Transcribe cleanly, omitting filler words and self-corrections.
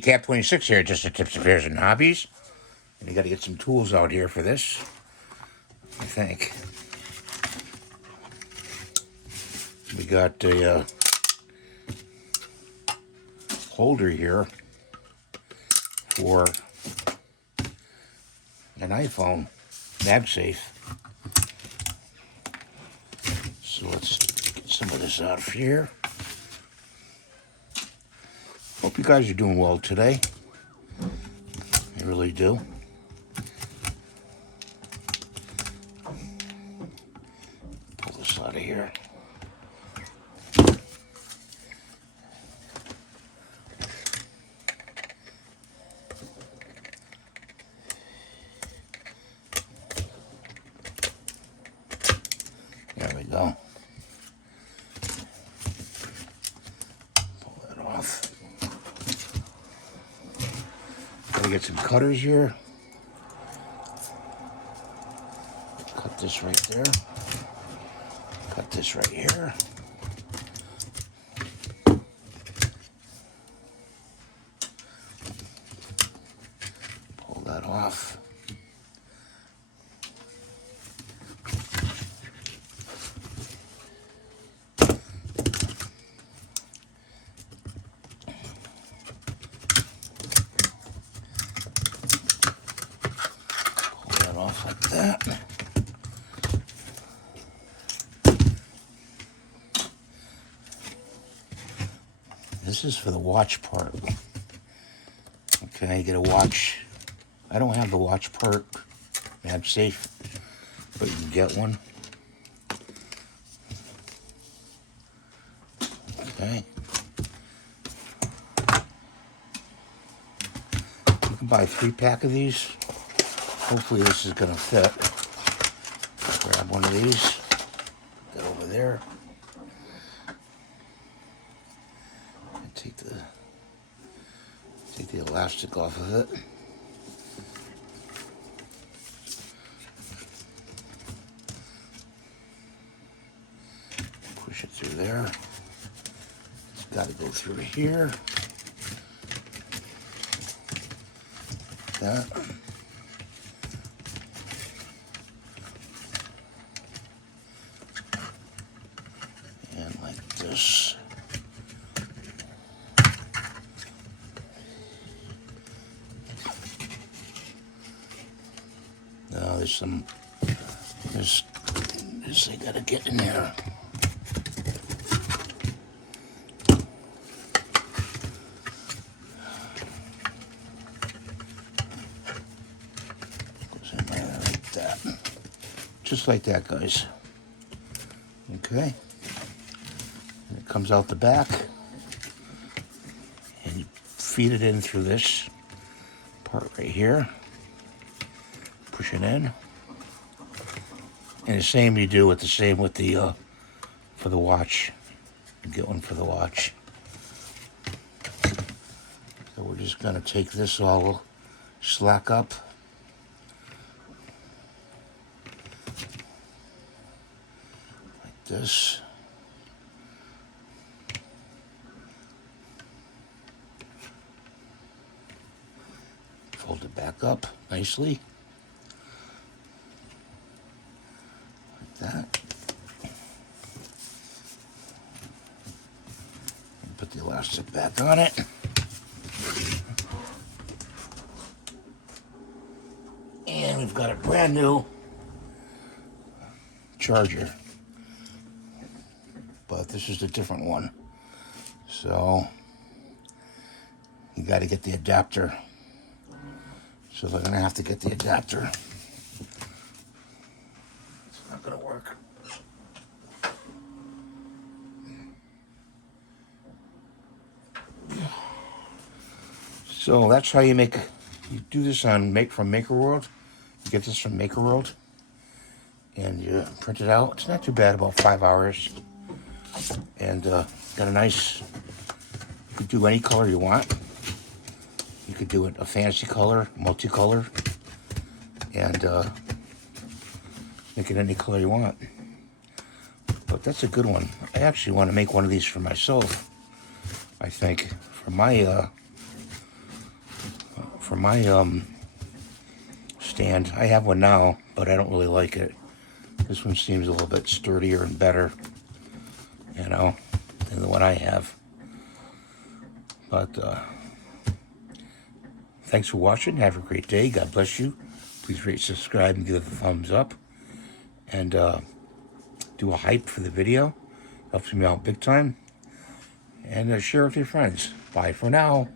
Cap 26 here, just a tips, affairs, and hobbies. And you got to get some tools out here for this, I think. We got a holder here for an iPhone, MagSafe. So let's get some of this out of here. Hope you guys are doing well today. I really do. Pull this out of here. There we go. Pull that off. Gotta get some cutters here. Cut this right there. Cut this right here. Pull that off. Off like that. This is for the watch part. Okay, get a watch. I don't have the watch part MagSafe, but you can get one. Okay. You can buy a 3-pack of these. Hopefully this is going to fit. Grab one of these. Get over there. And take the elastic off of it. Push it through there. It's got to go through here. Like that. This. Now there's this I gotta get in there. Goes in there like that. Just like that, guys. Okay. It comes out the back, and you feed it in through this part right here. Push it in, and the same you do with the for the watch. You get one for the watch. So we're just gonna take this all slack up. Like this. Fold it back up nicely. Like that. And put the elastic back on it. And we've got a brand new charger. But this is a different one. So you got to get the adapter. So they're going to have to get the adapter. It's not going to work. So that's how you do this from Maker World. You get this from Maker World. And you print it out. It's not too bad, about 5 hours. And got a nice, you can do any color you want. You could do it a fancy color, multicolor, and make it any color you want. But that's a good one. I actually want to make one of these for myself, I think, for my for my stand. I have one now, but I don't really like it. This one seems a little bit sturdier and better, you know, than the one I have. But thanks for watching. Have a great day. God bless you. Please rate, subscribe, and give it a thumbs up. And do a hype for the video. Helps me out big time. And share with your friends. Bye for now.